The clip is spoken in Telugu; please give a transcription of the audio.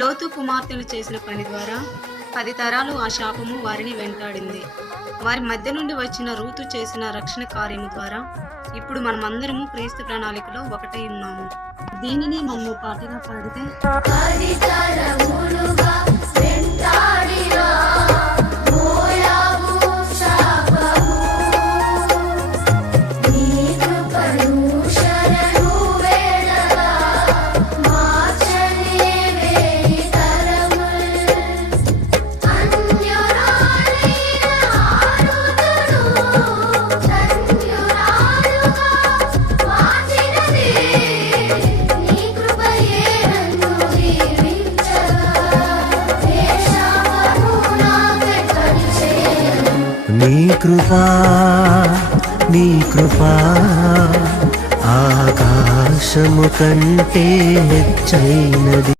లోతు కుమార్తెలు చేసిన పని ద్వారా 10 తరాలు ఆ శాపము వారిని వెంటాడింది. వారి మధ్య నుండి వచ్చిన రూతు చేసిన రక్షణ కార్యము ద్వారా ఇప్పుడు మనమందరము క్రీస్తు ప్రణాళికలో ఒకటై ఉన్నాము. దీనిని మనము పాటగా పాడితే నీ కృపా ఆకాశము కంటే హెచ్చైనది.